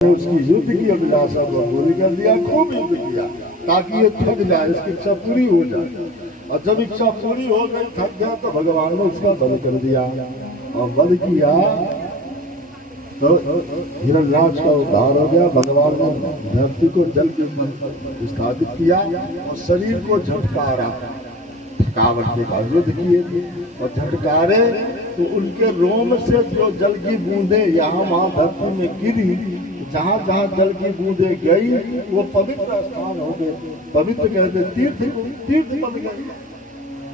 उसकी युद्ध की अभिलाषा को पूरी कर दिया, खूब युद्ध किया ताकि ये थक जाए, इसकी इच्छा पूरी हो जाए। और जब इच्छा पूरी हो गई, थक गया, तो भगवान ने उसका वध कर दिया। और वध किया तो हिरण्याक्ष का उद्धार हो गया। भगवान ने धरती को जल के ऊपर स्थापित किया और शरीर को झटकारा, थकावट के बाद युद्ध किए और झटकारे तो उनके रोम से जो जल की बूंदे यहाँ वहाँ धरती में गिरी, जहाँ जहाँ जल की बूंदे गई वो पवित्र स्थान हो गए, पवित्र कहते तीर्थ, तीर्थ बन गए।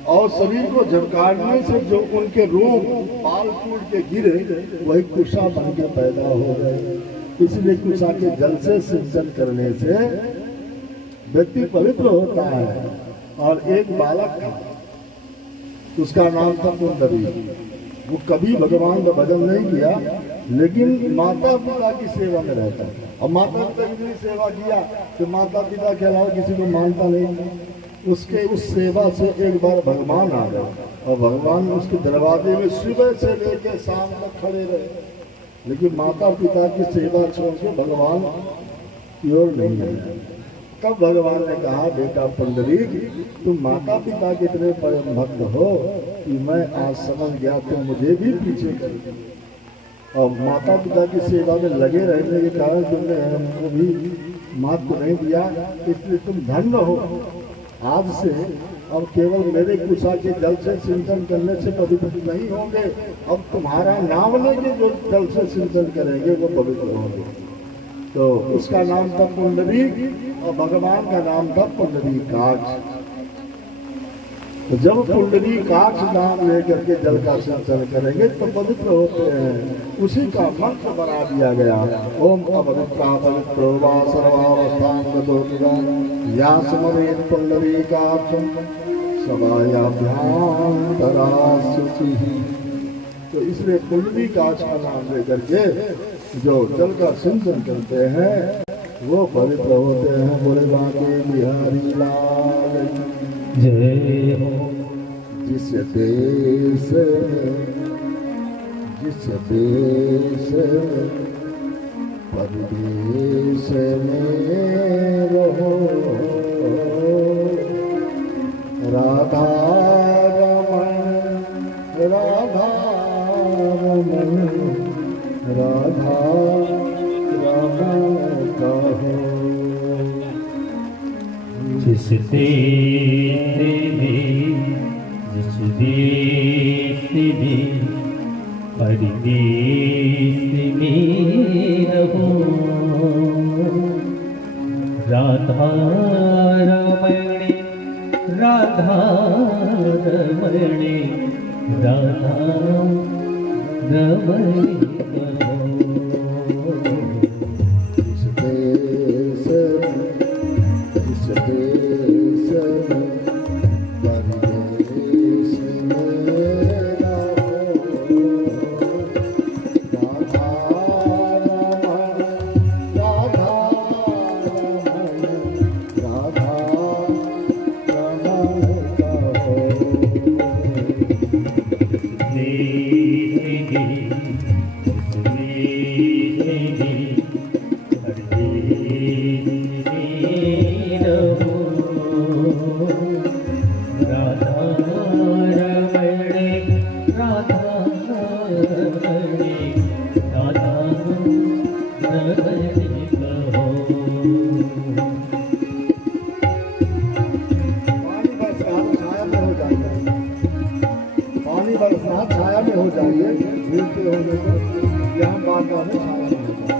और शरीर को झटकारने से जो उनके रोम बाल टूट के गिरे वही कुशा बन के पैदा हो गए। इसलिए कुशा के जल से सिंचन करने से व्यक्ति पवित्र होता है। और एक बालक था, उसका नाम था पुंडरी। वो कभी भगवान का भजन नहीं किया, लेकिन माता पिता की सेवा में रहता। और माता पिता की सेवा किया तो माता पिता के अलावा किसी को मानता नहीं। उसके उस सेवा से एक बार भगवान आ गए और भगवान उसके दरवाजे में सुबह से लेकर शाम तक खड़े रहे, लेकिन माता पिता की सेवा छोड़ के भगवान की ओर नहीं गए। तब भगवान ने कहा, बेटा पुंडरीक, तुम माता पिता के इतने परम भक्त हो कि मैं आज समझ गया तुम मुझे भी पीछे कर दो। और माता पिता की सेवा में लगे रहने के कारण तुमने हमको भी महत्व नहीं दिया, इसलिए तुम धन्य हो। आज से अब केवल मेरे कुशा के जल से सिंचन करने से पवित्र नहीं होंगे, अब तुम्हारा नाम लेके जो जल से सिंचन करेंगे वो पवित्र होंगे। तो उसका नाम था पुंडरीक और भगवान का नाम था पुंडरीकाक्ष। तो जब पुंडरीकाक्ष नाम लेकर के जल का सिंचन करेंगे तो पवित्र होते हैं। उसी का मंत्र बना दिया गया, ओम अपवित्रा पवित्रो वा सर्वावस्थां गतो या स्मरेत् पुंडरीकाक्षं सभायाभ्यान्तराशुचिः। तो इसलिए पुंडरीकाक्ष का नाम लेकर के जो जल का सिंचन करते हैं वो पवित्र होते हैं। बोले बांके बिहारी लाल जय हो। जिस देश परदेश में रहो, राधा रमण राधा रमण राधा रमण कहो। जिस देश में परदेश में रहो, राधा रमण राधा रमण राधा रमण कहो। छाया में हो जाइए, मिलते होने को यहाँ बात छाया में हो जाए।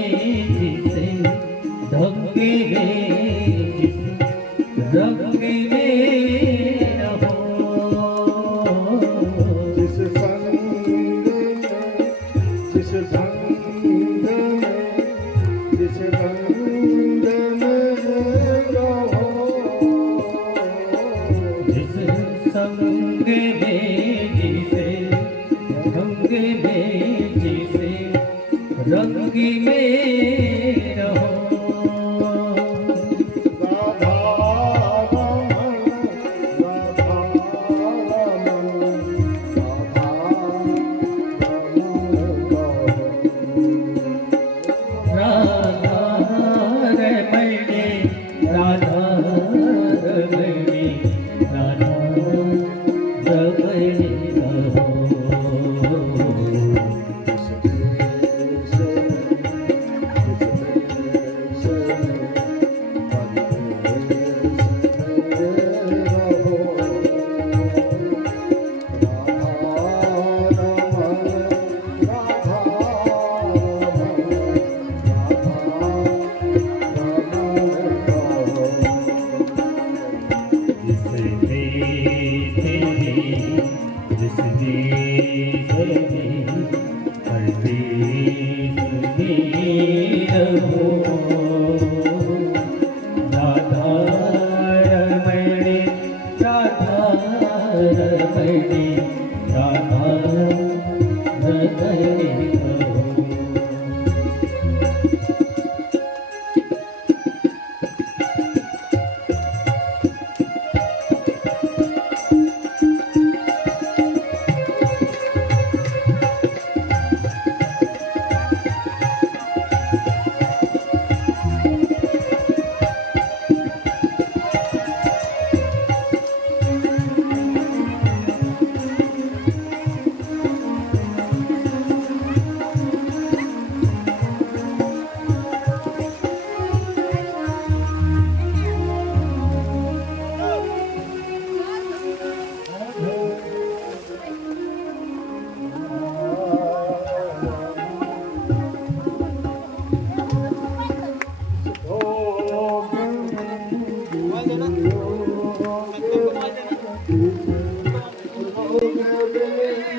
जिसे ढंग में रंग में रहो जिस संग में जिस संग में जिस रंग में रहो जिस संग में जिसे ढंग में जिसे रंग में रहो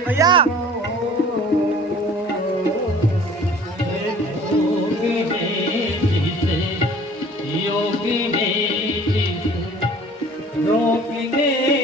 भैया योगी में रोगी में